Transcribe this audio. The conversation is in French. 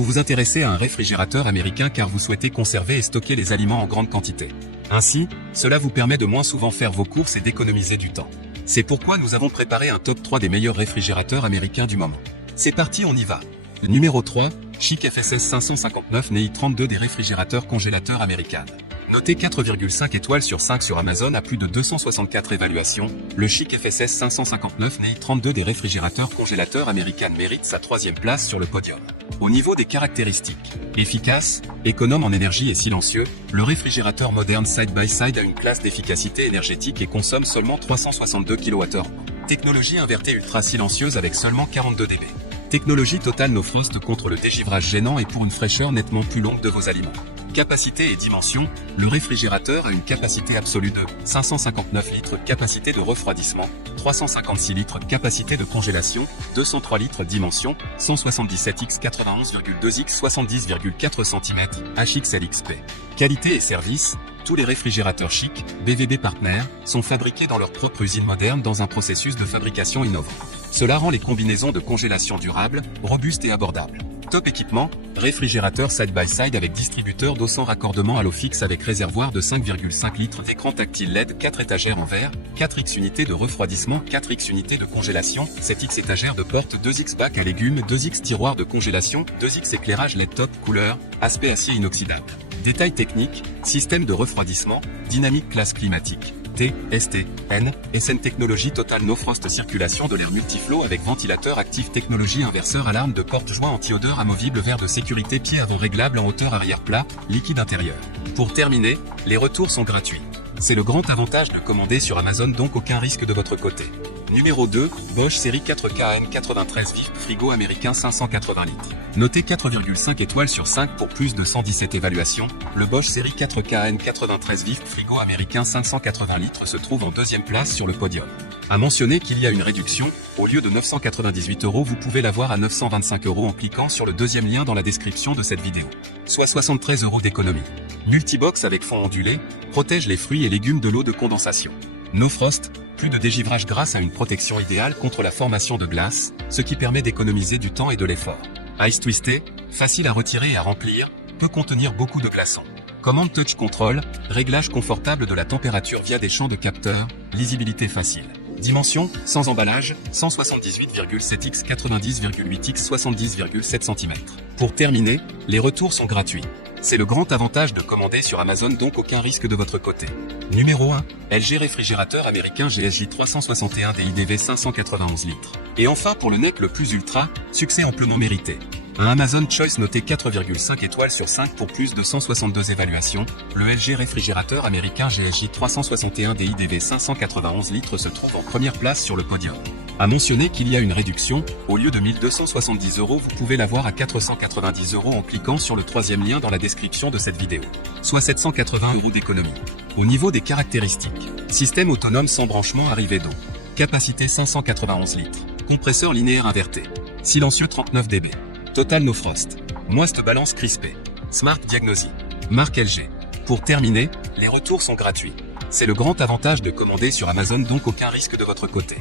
Vous vous intéressez à un réfrigérateur américain car vous souhaitez conserver et stocker les aliments en grande quantité. Ainsi, cela vous permet de moins souvent faire vos courses et d'économiser du temps. C'est pourquoi nous avons préparé un top 3 des meilleurs réfrigérateurs américains du moment. C'est parti, on y va. Numéro 3, Chic FSS 559 NEI 32 des réfrigérateurs congélateurs américains. Noté 4,5 étoiles sur 5 sur Amazon à plus de 264 évaluations, le Chic FSS 559 NEI 32 des réfrigérateurs congélateurs américains mérite sa 3e place sur le podium. Au niveau des caractéristiques, efficace, économe en énergie et silencieux, le réfrigérateur moderne side-by-side a une classe d'efficacité énergétique et consomme seulement 362 kWh. Technologie invertée ultra silencieuse avec seulement 42 dB. Technologie Total No Frost contre le dégivrage gênant et pour une fraîcheur nettement plus longue de vos aliments. Capacité et dimension, le réfrigérateur a une capacité absolue de 559 litres capacité de refroidissement, 356 litres capacité de congélation, 203 litres dimension, 177 x 91,2 x 70,4 cm, HXLXP. Qualité et service, tous les réfrigérateurs Chic, BVB Partner, sont fabriqués dans leur propre usine moderne dans un processus de fabrication innovant. Cela rend les combinaisons de congélation durables, robustes et abordables. Top équipement, réfrigérateur side-by-side avec distributeur d'eau sans raccordement à l'eau fixe avec réservoir de 5,5 litres d'écran tactile LED, 4 étagères en verre, 4x unités de refroidissement, 4x unités de congélation, 7x étagères de porte, 2x bac à légumes, 2x tiroir de congélation, 2x éclairage LED top couleur, aspect acier inoxydable. Détails techniques, système de refroidissement, dynamique classe climatique. T, ST, N, SN Technologie Total No Frost circulation de l'air multiflow avec ventilateur actif technologie inverseur alarme de porte-joint anti-odeur amovible verre de sécurité pied avant réglable en hauteur arrière plat, liquide intérieur. Pour terminer, les retours sont gratuits. C'est le grand avantage de commander sur Amazon donc aucun risque de votre côté. Numéro 2, Bosch série 4KN93 Vif frigo américain 580 litres. Noté 4,5 étoiles sur 5 pour plus de 117 évaluations, le Bosch série 4KN93 Vif frigo américain 580 litres se trouve en 2e place sur le podium. À mentionner qu'il y a une réduction, au lieu de 998 €, vous pouvez l'avoir à 925 € en cliquant sur le 2e lien dans la description de cette vidéo. Soit 73 € d'économie. Multibox avec fond ondulé, protège les fruits et légumes de l'eau de condensation. No Frost, plus de dégivrage grâce à une protection idéale contre la formation de glace, ce qui permet d'économiser du temps et de l'effort. Ice twisté, facile à retirer et à remplir, peut contenir beaucoup de glaçons. Commande touch control, réglage confortable de la température via des champs de capteurs, lisibilité facile. Dimension, sans emballage, 178,7 x 90,8 x 70,7 cm. Pour terminer, les retours sont gratuits. C'est le grand avantage de commander sur Amazon donc aucun risque de votre côté. Numéro 1, LG réfrigérateur américain GSJ 361 DIDV 591 litres. Et enfin pour le NEC le plus ultra, succès amplement mérité. Un Amazon Choice noté 4,5 étoiles sur 5 pour plus de 162 évaluations, le LG réfrigérateur américain GSJ 361 DIDV 591 litres se trouve en première place sur le podium. À mentionner qu'il y a une réduction, au lieu de 1270 €, vous pouvez l'avoir à 490 € en cliquant sur le 3e lien dans la description de cette vidéo. Soit 780 € d'économie. Au niveau des caractéristiques, système autonome sans branchement arrivée d'eau. Capacité 591 litres. Compresseur linéaire inverté. Silencieux 39 dB. Total No Frost. Moist balance crispée. Smart Diagnosy. Marque LG. Pour terminer, les retours sont gratuits. C'est le grand avantage de commander sur Amazon donc aucun risque de votre côté.